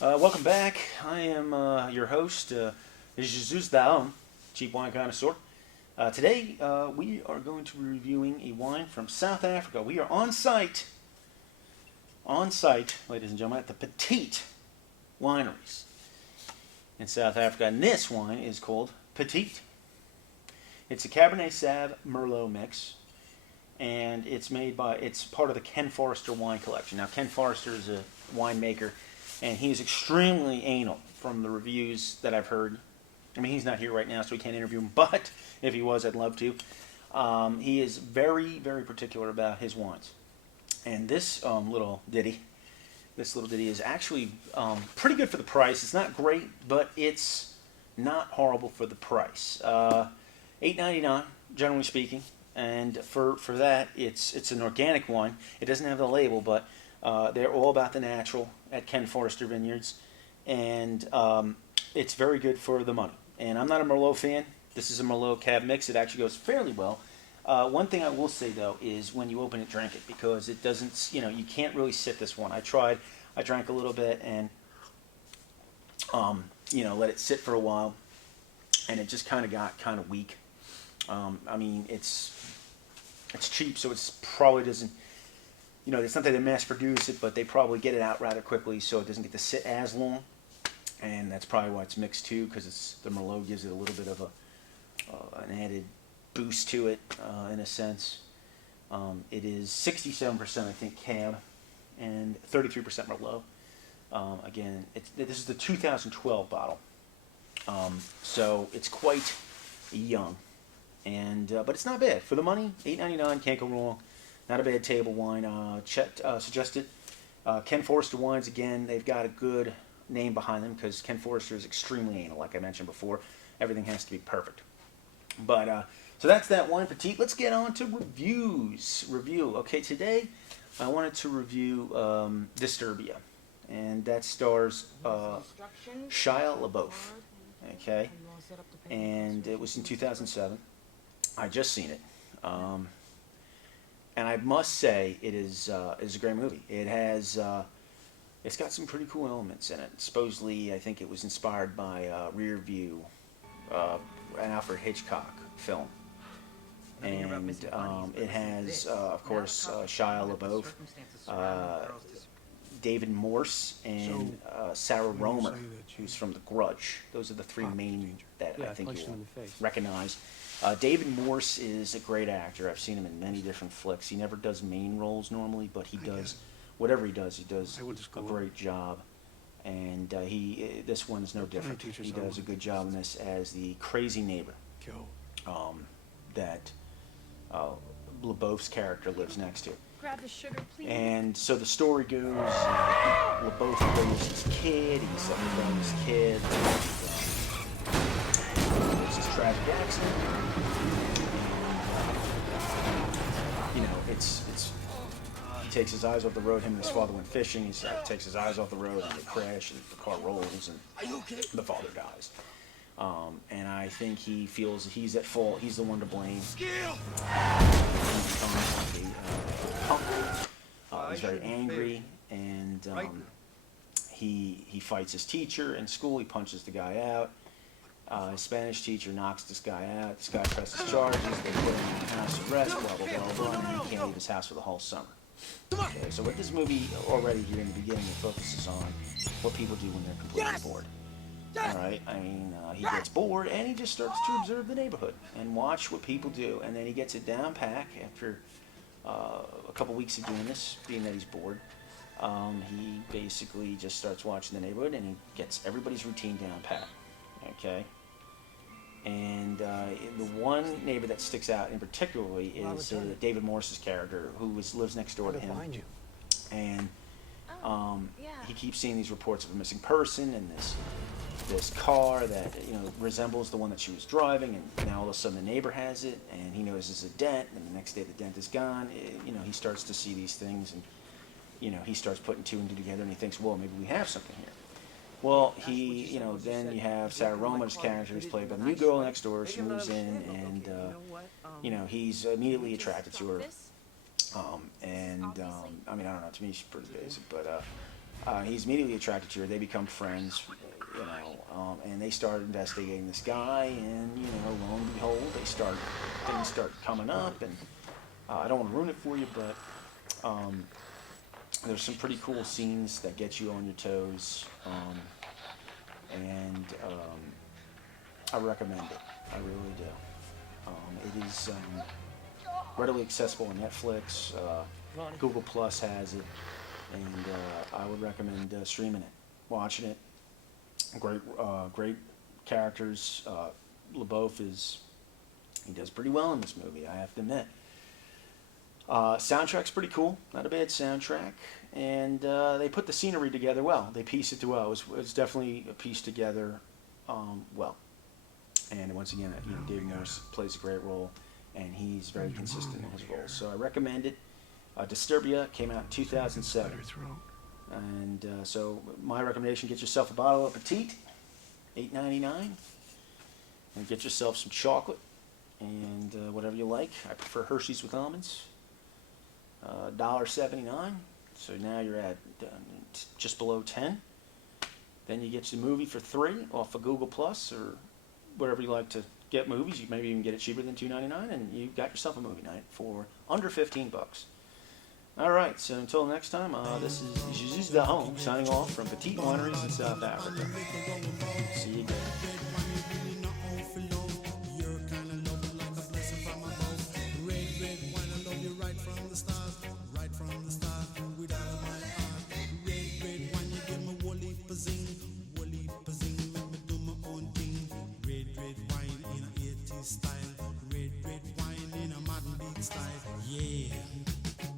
Welcome back. I am your host, Jesus Daum, Cheap Wine Connoisseur. Today, we are going to be reviewing a wine from South Africa. We are on site, ladies and gentlemen, at the Petite wineries in South Africa. And this wine is called Petite. It's a Cabernet Sauv Merlot mix, and it's part of the Ken Forrester wine collection. Now, Ken Forrester is a winemaker, and he's extremely anal from the reviews that I've heard. I mean, he's not here right now, so we can't interview him, but if he was, I'd love to. He is very, very particular about his wines. And this little ditty is actually pretty good for the price. It's not great, but it's not horrible for the price. $8.99, generally speaking. And for that, it's an organic wine. It doesn't have the label, but they're all about the natural at Ken Forrester Vineyards, and it's very good for the money. And I'm not a Merlot fan. This is a Merlot Cab mix. It actually goes fairly well. One thing I will say though is when you open it, drink it, because it doesn't. You can't really sit this one. I tried. I drank a little bit and let it sit for a while, and it just kind of got kind of weak. I mean, it's cheap, so it's probably doesn't. It's not that they mass produce it, but they probably get it out rather quickly, so it doesn't get to sit as long. And that's probably why it's mixed too, because the Merlot gives it a little bit of an added boost to it, in a sense. It is 67%, I think, Cab, and 33% Merlot. Again, this is the 2012 bottle, so it's quite young, and but it's not bad for the money. $8.99, can't go wrong. Not a bad table wine. Chet suggested. Ken Forrester wines, again, they've got a good name behind them because Ken Forrester is extremely anal, like I mentioned before. Everything has to be perfect. But so that's that wine, Petite. Let's get on to reviews. Okay, today I wanted to review Disturbia, and that stars Shia Lebouf. Okay, and it was in 2007. I just seen it. And I must say, it is a great movie. It's got some pretty cool elements in it. Supposedly, I think it was inspired by Rear View, an Alfred Hitchcock film. And it has, of course, Shia Lebouf, David Morse, and Sarah Romer, who's from The Grudge. Those are the three main that I think you'll recognize. David Morse is a great actor. I've seen him in many different flicks. He never does main roles normally, but he does whatever he does a great job. And this one is no different. He does a good job in this as the crazy neighbor that Lebouf's character lives next to. Grab the sugar, please. And so the story goes, Lebouf raised his kid. He's a rebellious kid. There's this tragic accident. He takes his eyes off the road. Him and his father went fishing. He takes his eyes off the road, and they crash, and the car rolls, and the father dies. And I think he feels that he's at fault. He's the one to blame. He becomes he's very angry, and he fights his teacher in school. He punches the guy out. His Spanish teacher knocks this guy out. This guy presses charges. They put him in house arrest, blah, blah, blah, blah, and he can't leave his house for the whole summer. Okay, so with this movie, already here in the beginning, it focuses on what people do when they're completely bored. Alright, I mean, he gets bored, and he just starts to observe the neighborhood and watch what people do, and then he gets it down pat after a couple weeks of doing this, being that he's bored. He basically just starts watching the neighborhood, and he gets everybody's routine down pat. Okay? And the one neighbor that sticks out in particularly is David Morse's character, who lives next door to him. And he keeps seeing these reports of a missing person and this car that resembles the one that she was driving, and now all of a sudden the neighbor has it, and he notices a dent, and the next day the dent is gone. He starts to see these things, and he starts putting two and two together, and he thinks, well, maybe we have something here. Well, then you have Sarah Romer's character, who's played by the new girl next door. She moves in, and he's immediately attracted to her. I mean, I don't know. To me, she's pretty basic, but He's immediately attracted to her. They become friends, you know, and they start investigating this guy, and you know, lo and behold, things start coming up, and I don't want to ruin it for you, but there's some pretty cool scenes that get you on your toes, and I recommend it. I really do. It is readily accessible on Netflix. Google Plus has it, and I would recommend streaming it, watching it. Great characters. Lebouf he does pretty well in this movie, I have to admit. Soundtrack's pretty cool, not a bad soundtrack, and they put the scenery together well. They pieced it well. It was definitely pieced together well. And once again, you know, David Morse plays a great role, and he's very consistent in his role. So I recommend it. Disturbia came out in 2007, and so my recommendation: get yourself a bottle of Petite, $8.99, and get yourself some chocolate and whatever you like. I prefer Hershey's with almonds. $1.79. So now you're at just below 10. Then you get your movie for $3 off of Google Plus or wherever you like to get movies. You maybe even get it cheaper than $2.99, and you got yourself a movie night for under 15 bucks. All right, so until next time, this is Jesus the Home signing off from Petite Wineries in South Africa. See you again.